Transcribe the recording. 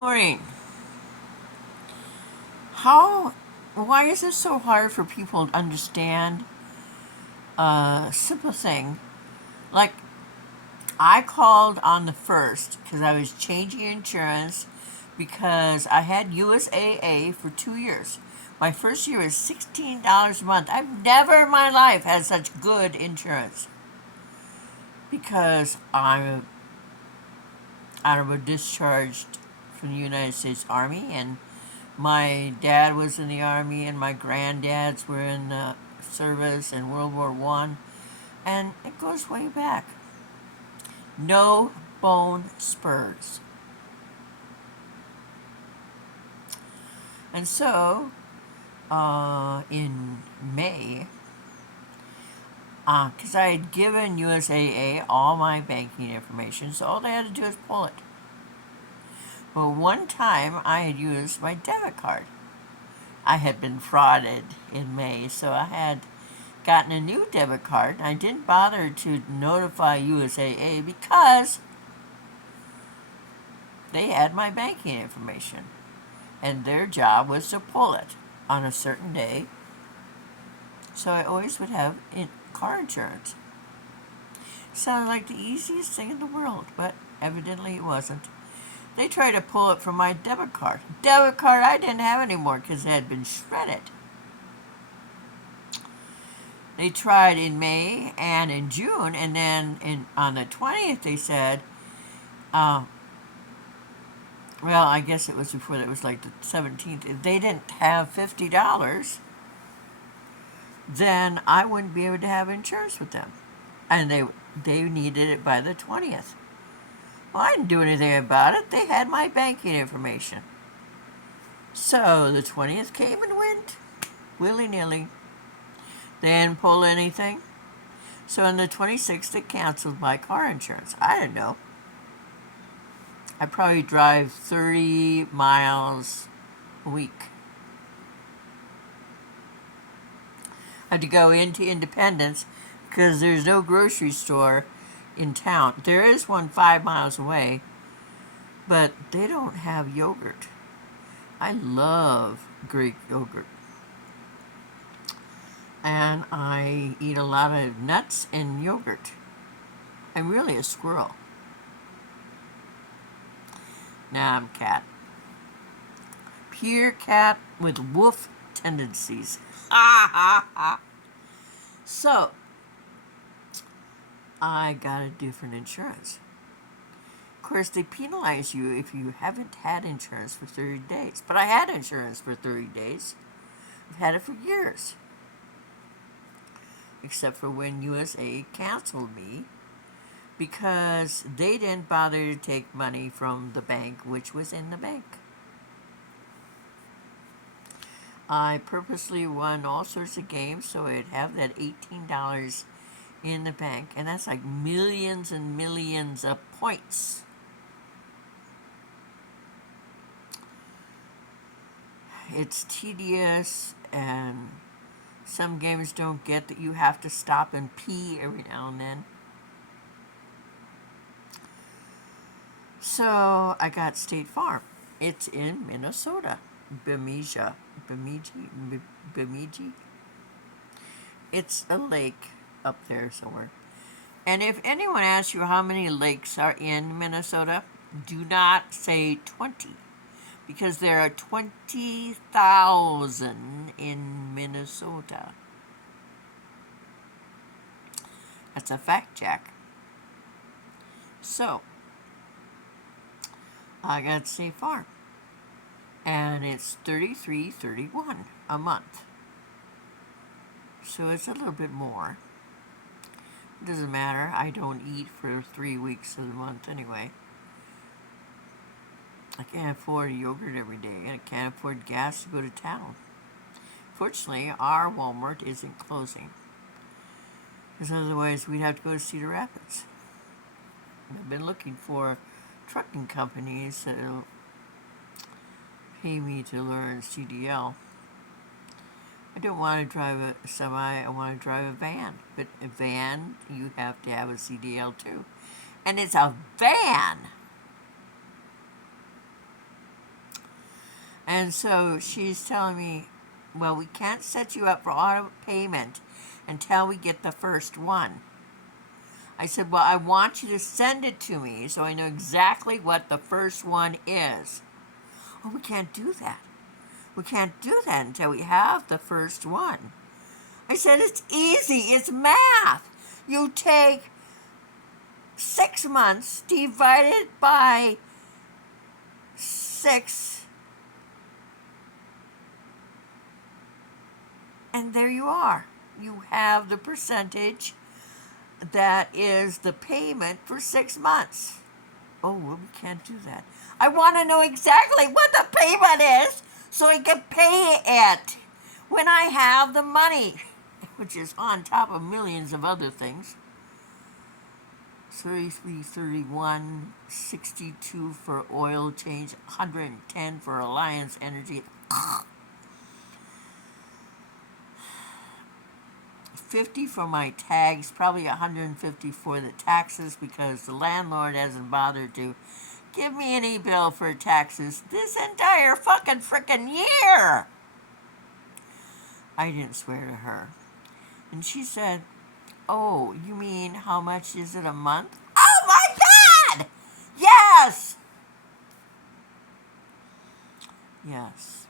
Morning. Why is it so hard for people to understand a simple thing? Like, I called on the first because I was changing insurance because I had USAA for 2 years. My first year was $16 a month. I've never in my life had such good insurance because I'm honorable discharged from the United States Army, and my dad was in the Army, and my granddads were in the service in World War One, and it goes way back. No bone spurs. And so, in May, because I had given USAA all my banking information, so all they had to do is pull it. Well, one time I had used my debit card. I had been frauded in May, so I had gotten a new debit card. I didn't bother to notify USAA because they had my banking information, and their job was to pull it on a certain day. So I always would have car insurance. Sounded like the easiest thing in the world, but evidently it wasn't. They tried to pull it from my debit card. Debit card I didn't have anymore because it had been shredded. They tried in May and in June, and then on the 20th they said, well, I guess it was before that, it was like the 17th. If they didn't have $50, then I wouldn't be able to have insurance with them. And they needed it by the 20th. Well, I didn't do anything about it. They had my banking information. So the 20th came and went willy-nilly. They didn't pull anything. So on the 26th, they canceled my car insurance. I didn't know. I probably drive 30 miles a week. I had to go into Independence because there's no grocery store in town. There is one 5 miles away, but they don't have yogurt. I love Greek yogurt. And I eat a lot of nuts and yogurt. I'm really a squirrel. Nah, I'm a cat. Pure cat with wolf tendencies. So, I got a different insurance. Of course, they penalize you if you haven't had insurance for 30 days. But I had insurance for 30 days. I've had it for years. Except for when USA canceled me because they didn't bother to take money from the bank, which was in the bank. I purposely won all sorts of games so I'd have that $18 in the bank, and that's like millions and millions of points. It's tedious, and some games don't get that you have to stop and pee every now and then. So I got State Farm. It's in Minnesota. Bemidji. It's a lake up there somewhere. And if anyone asks you how many lakes are in Minnesota, do not say 20, because there are 20,000 in Minnesota. That's a fact check. So, I got State Farm, and it's $33.31 a month. So it's a little bit more. It doesn't matter. I don't eat for 3 weeks of the month anyway. I can't afford yogurt every day, and I can't afford gas to go to town. Fortunately, our Walmart isn't closing, because otherwise we'd have to go to Cedar Rapids. And I've been looking for trucking companies that'll pay me to learn CDL. I don't want to drive a semi, I want to drive a van. But a van, you have to have a CDL too. And it's a van! And so she's telling me, well, we can't set you up for auto payment until we get the first one. I said, well, I want you to send it to me so I know exactly what the first one is. Oh, we can't do that. We can't do that until we have the first one. I said, it's easy. It's math. You take 6 months divided by 6, and there you are. You have the percentage that is the payment for 6 months. Oh, well, we can't do that. I want to know exactly what the payment is so I can pay it when I have the money, which is on top of millions of other things. 33, 31, 62 for oil change, 110 for Alliance Energy. 50 for my tags, probably 150 for the taxes because the landlord hasn't bothered to give me any bill for taxes this entire fucking frickin' year. I didn't swear to her. And she said, oh, you mean how much is it a month? Oh my God! Yes! Yes.